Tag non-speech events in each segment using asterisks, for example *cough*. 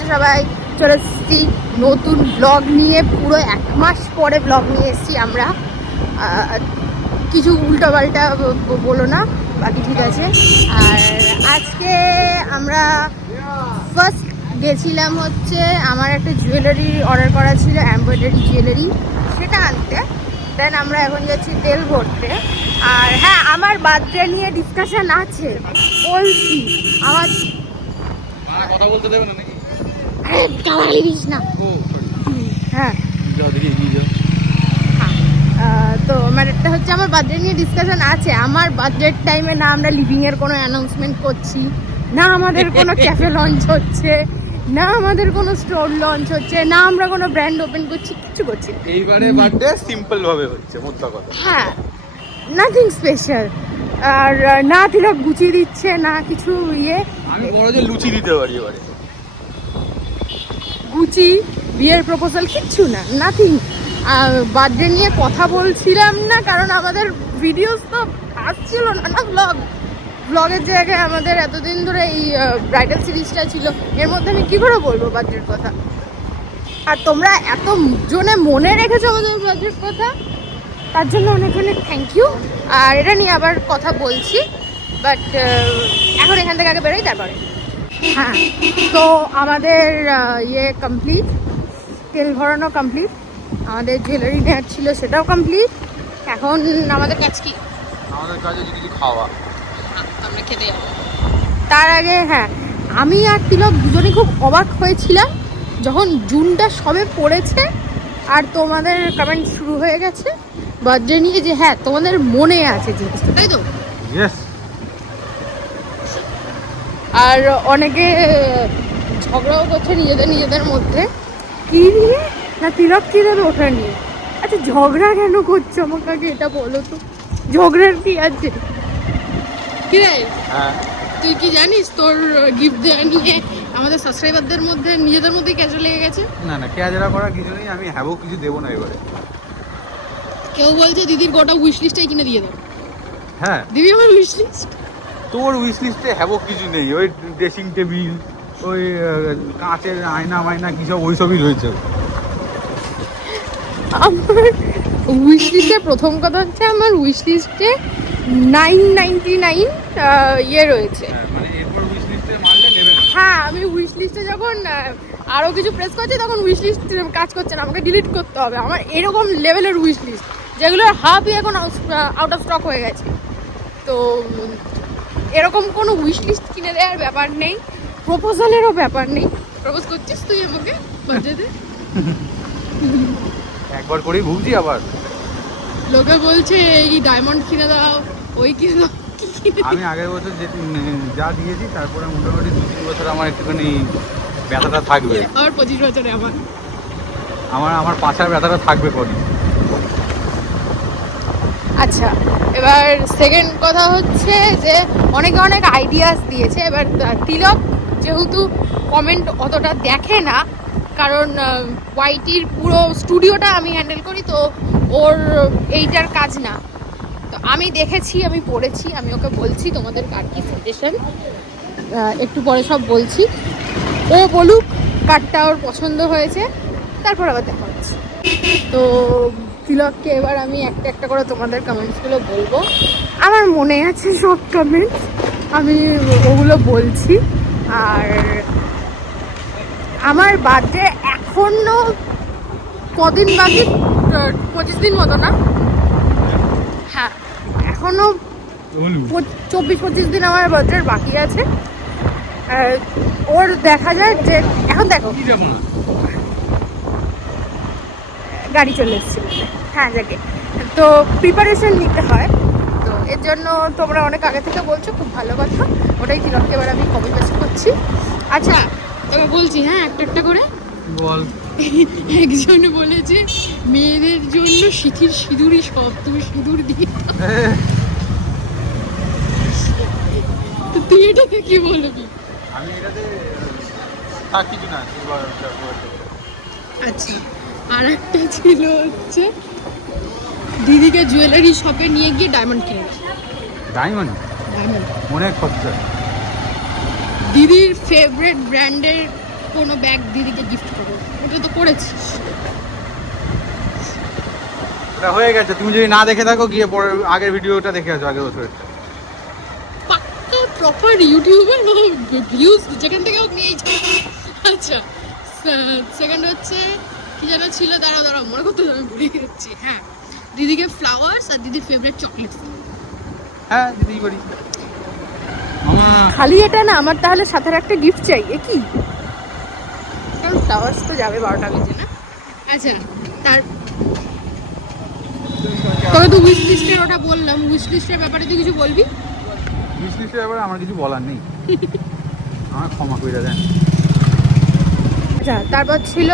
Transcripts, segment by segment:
আছো সবাই চলে এসেছি নতুন ব্লগ নিয়ে। পুরো এক মাস পরে ব্লগ নিয়ে এসেছি আমরা। কিছু উল্টো পাল্টা বলো না, বাকি ঠিক আছে। আর আজকে আমরা ফার্স্ট গেছিলাম হচ্ছে আমার একটা জুয়েলারি অর্ডার করা ছিল এমব্রয়ডারি জুয়েলারি সেটা আনতে। দেন আমরা এখন যাচ্ছি তেল ভরতে আর হ্যাঁ আমার বার্থডে নিয়ে ডিসকাশন আছে। বলছি, আমার কথা বলতে আরে গালাগালি দিস না হ্যাঁ। হ্যাঁ। তো ম্যাটারটা হচ্ছে আমার বার্থডে নিয়ে ডিসকাশন আছে। আমার বার্থডের টাইমে না আমরা লিভিং এর কোনো অ্যানাউন্সমেন্ট করছি না আমাদের কোনো ক্যাফে লঞ্চ *laughs* হচ্ছে না আমাদের কোনো স্টোর লঞ্চ হচ্ছে না আমরা কোনো ব্র্যান্ড ওপেন করছি কিছু করছি। এইবারে বার্থডে সিম্পল ভাবে হচ্ছে মোদ্দা কথা। হ্যাঁ। নাথিং স্পেশাল আর না তিলক গুছিয়ে দিচ্ছে না কিছু ইয়ে। আমি বড় যে লুচি দিতে পারি এবারে। গুচি বিয়ের প্রপোজাল কিচ্ছু না নাথিং বার্থডে নিয়ে কথা বলছিলাম না, কারণ আমাদের ভিডিওস তো আসছিল না না ব্লগ ব্লগের জায়গায় আমাদের এতদিন ধরে এই ব্রাইডাল সিরিজটা ছিল। এর মধ্যে আমি কী করে বলব বার্থডের কথা? আর তোমরা এত জনে মনে রেখেছো আমাদের বার্থডের কথা? তার জন্য অনেক অনেক থ্যাংক ইউ আর এটা নিয়ে আবার কথা বলছি বাট এখন এখান থেকে আগে বেরোই, তারপরে। হ্যাঁ তো আমাদের ইয়ে কমপ্লিট তেল ভরানো কমপ্লিট আমাদের জুয়েলারি নেওয়ার ছিল সেটাও কমপ্লিট এখন আমাদের কাজ কি? আমাদের কাছে যদি কিছু খাওয়া। আমরা খেতে যাব। তার আগে হ্যাঁ আমি আর তিলক দুজনেই খুব অবাক হয়েছিলাম যখন জুনটা সবে পড়েছে আর তোমাদের কমেন্ট শুরু হয়ে গেছে বার্থডে নিয়ে যে হ্যাঁ তোমাদের মনে আছে জিনিসটা তাই তো? ইয়েস আর অনেকে ঝগড়াও করছে নিজেদের নিজেদের মধ্যে। কি নিয়ে? না তিলক কি দেবে ওটা নিয়ে আচ্ছা ঝগড়া কেন করছ আমাকে আগে এটা বলো তো। ঝগড়ার কি আছে? কি রে? হ্যাঁ। তুই কি জানিস তোর গিফট দেওয়া নিয়ে আমাদের সাবস্ক্রাইবারদের মধ্যে নিজেদের মধ্যেই ক্যাচে লেগে গেছে? না না ক্যাজরা করার কিছু নেই আমি হ্যাবও কিছু দেবো না এবারে। কেউ বলছে দিদির গোটা উইশ লিস্টটাই কিনে দিয়ে দাও হ্যাঁ। দিবি আমার উইশ লিস্ট তোর উইশ লিস্টে হ্যাবও কিছু নেই ওই ড্রেসিং টেবিল ওই কাঁচের আয়না মায়না কি সব ওই সবই রয়েছে। আমার উইশ লিস্টে প্রথম কথা হচ্ছে আমার উইশ লিস্টে নাইন নাইনটি নাইন ইয়ে রয়েছে। হ্যাঁ, মানে হ্যাঁ আমি উইশ লিস্টে যখন আরও কিছু প্রেস করছি তখন উইশ লিস্ট কাজ করছে না আমাকে ডিলিট করতে হবে। আমার এরকম লেভেলের উইশ লিস্ট যেগুলোর হাফই এখন আউট অফ স্টক হয়ে গেছে। তো এরকম কোনো উইশ লিস্ট কিনে দেওয়ার ব্যাপার নেই প্রপোজালেরও ব্যাপার নেই। প্রপোজ করছিস তুই আমাকে? বার্থডেতে একবার করেই ভুগছি আবার। লোকে বলছে এই ডায়মন্ড কিনে দাও ওই কিনে দাও আমি আগের বছর যে যা দিয়েছি তারপরে মোটামুটি দু তিন বছর আমার একটুখানি ব্যথাটা থাকবে। আমার পঁচিশ বছরে আমার। আমার আমার পাছার ব্যথাটা থাকবে কদিন। আচ্ছা এবার সেকেন্ড কথা হচ্ছে যে অনেকে অনেক আইডিয়াস দিয়েছে, এবার তিলক যেহেতু কমেন্ট অতটা দেখে না, কারণ ওয়াইটির পুরো স্টুডিওটা আমি হ্যান্ডেল করি, তো ওর এইটার কাজ না। তো আমি দেখেছি, আমি পড়েছি, আমি ওকে বলছি, তোমাদের কার কি সাজেশন একটু পরে সব বলছি। ও বলুক কারটা ওর পছন্দ হয়েছে, তারপর আবার দেখা হচ্ছে। তো তিলককে এবার আমি একটা একটা করে তোমাদের কমেন্টসগুলো বলব। আমার মনে আছে সব কমেন্টস আমি ওগুলো বলছি। আর আমার বার্থডে এখনও কদিন বাকি? পঁচিশ দিন মতো না? হ্যাঁ এখনও চব্বিশ পঁচিশ দিন আমার বার্থডে বাকি আছে। ওর দেখা যায় যে এখন দেখো। গাড়ি চলে এসেছিল হ্যাঁ যাকে তো প্রিপারেশন নিতে হয়। তো এর জন্য তোমরা অনেক আগে থেকে বলছো খুব ভালো কথা। ওটাই তিলককে এবার আমি কপি পেস্ট করছি। আচ্ছা এবার বলছি হ্যাঁ একটা একটা করে। বল। *laughs* একজন বলেছে মেয়েদের জন্য সিথির সিঁদুরই সব তুমি সিঁদুর দিয়ে তো তুই এটাকে কি বলবি? আমি এটাতে থাক না আচ্ছা আর একটা ছিল হচ্ছে দিদিকে জুয়েলারি শপে নিয়ে গিয়ে ডায়মন্ড কিনে ডায়মন্ড ডায়মন্ড অনেক খরচা দিদির ফেভারিট ব্র্যান্ডের কোনো ব্যাগ দিদিকে গিফট করো। ওটা তো করেছিস। ওটা হয়ে গেছে। তুমি যদি না দেখে থাকো গিয়ে পরে আগের ভিডিওটা দেখে আসো আগের বছরের। পাক্কা প্রপার ইউটিউবার ভিউজ যেখান থেকে হোক নিয়েই আচ্ছা সেকেন্ড হচ্ছে কি যেন ছিল দাঁড়া দাঁড়া মনে করতে আমি ভুলে গেছি হ্যাঁ। দিদিকে ফ্লাওয়ার্স আর দিদির ফেভারিট চকলেট হ্যাঁ পারি মামা। খালি এটা না আমার তাহলে সাথে একটা গিফট চাই এ কি? ফ্লাওয়ার্স তো যাবে বারোটা বেজে না। আচ্ছা তার তোকে তো উইশ লিস্টের ওটা বললাম উইশ লিস্টের ব্যাপারে তুই কিছু বলবি? উইশ লিস্টের ব্যাপারে আমার কিছু বলার নেই। *laughs* আমার ক্ষমা করে দেন। আচ্ছা তারপর ছিল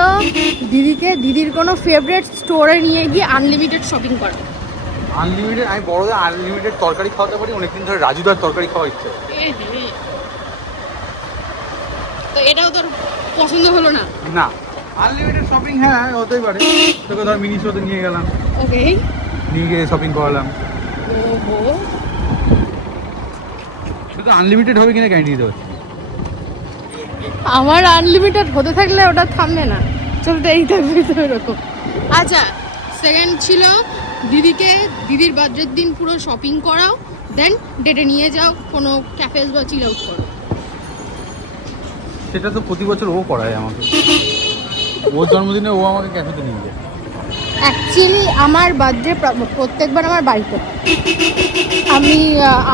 দিদিকে দিদির কোনো ফেভারিট স্টোরে নিয়ে গিয়ে আনলিমিটেড শপিং করা। আনলিমিটেড আমি বড়দের আনলিমিটেড তরকারি খাওয়াতে পারি অনেকদিন ধরে রাজুদার তরকারি খাওয়া ইচ্ছে। তো এটাও তোর পছন্দ হলো না? না। আনলিমিটেড শপিং হ্যাঁ হতেই পারে। তোকে ধর মিনি শোতে নিয়ে গেলাম। ওকে নিয়ে গিয়ে শপিং করালাম। ওহো। শুধু আনলিমিটেড হবে কিনা গ্যারান্টি দিতে পারছি আমার আনলিমিটেড হতে থাকলে ওটা থামবে না। চলতেই থাকবে তো এরকম। আচ্ছা সেকেন্ড ছিল দিদিকে দিদির বার্থডের দিন পুরো শপিং করাও দেন ডেটে নিয়ে যাও কোনো ক্যাফেস বা চিল আউট করো। সেটা তো প্রতি বছর ও করায় আমাকে। ওর জন্মদিনে ও আমাকে ক্যাফেতে নিয়ে যায়। অ্যাকচুয়ালি আমার বার্থডে প্রত্যেকবার আমার বাড়িতে। আমি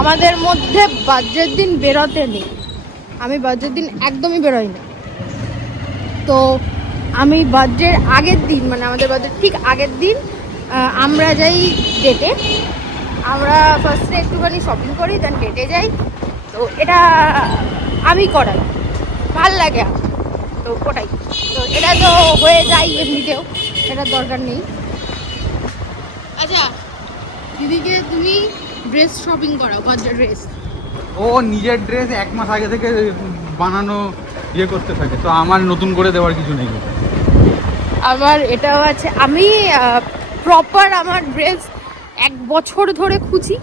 আমাদের মধ্যে বার্থডের দিন বেরোতে নেই। আমি বার্থডের দিন একদমই বেরোই না। তো আমি বার্থডের আগের দিন মানে আমাদের বার্থডের ঠিক আগের দিন আমরা যাই ডেটে আমরা ফার্স্টে একটুখানি শপিং করি দেন ডেটে যাই। তো এটা আমি করাই। ভালো লাগে। তো ওটাই। তো এটা তো হয়ে যায় এমনিতেও। এটার দরকার নেই। আচ্ছা দিদিকে তুমি ড্রেস শপিং করাও বার্থডে ড্রেস ও নিজের ড্রেস এক মাস আগে থেকে বানানো ইয়ে করতে থাকে, তো আমার নতুন করে দেওয়ার কিছু নেই। আমার এটাও আছে। আমি প্রপার আমার ড্রেস এক বছর ধরে খুঁজি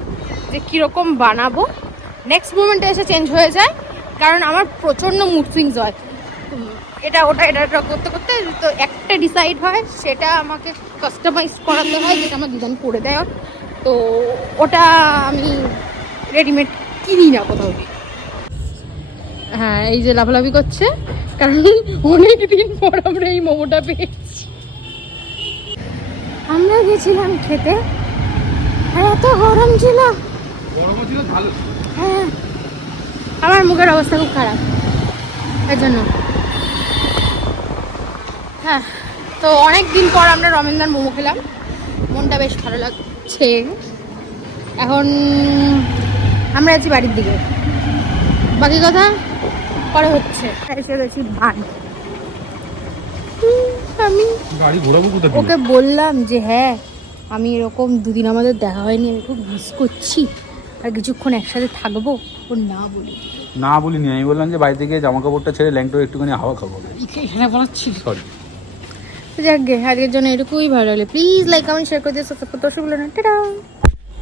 যে কীরকম বানাবো। নেক্সট মোমেন্টে এসে চেঞ্জ হয়ে যায়, কারণ আমার প্রচণ্ড মুড হয়। এটা, ওটা, এটা এটা করতে করতে তো একটা ডিসাইড হয়, সেটা আমাকে কাস্টমাইজ করাতে হয়, যেটা আমার ডিজাইন করে দেয়। তো ওটা আমি রেডিমেড কিনি না কোথাও। হ্যাঁ এই যে লাফালাফি করছে কারণ অনেক দিন পর আমরা এই মোমোটা পেয়েছি। আমরা গেছিলাম খেতে। আর এত গরম ছিল। গরমও ছিল ভালো হ্যাঁ। আমার মুখের অবস্থা খুব খারাপ। এর জন্য। হ্যাঁ তো অনেক দিন পর আমরা রমেন্দার মোমো খেলাম। মনটা বেশ ভালো লাগছে। এখন আমরা আছি বাড়ির দিকে। বাকি কথা পরে হচ্ছে। এসে গেছি ভান আমি ওকে বললাম যে হ্যাঁ আমি এরকম দুদিন আমাদের দেখা হয়নি আমি খুব মিস করছি। আর কিছুক্ষণ একসাথে থাকব ও না বলি। না বলিনি আমি বললাম যে বাড়িতে গিয়ে জামা কাপড়টা ছেড়ে ল্যাংটো একটুখানি হাওয়া খাব। এখানে বলাচ্ছি সরি যাক গে আজকের জন্য এটুকুই ভালো লাগলে। প্লিজ লাইক কমেন্ট শেয়ার করে দিয়ে সাবস্ক্রাইব করতে অসুবিধা না। টাটা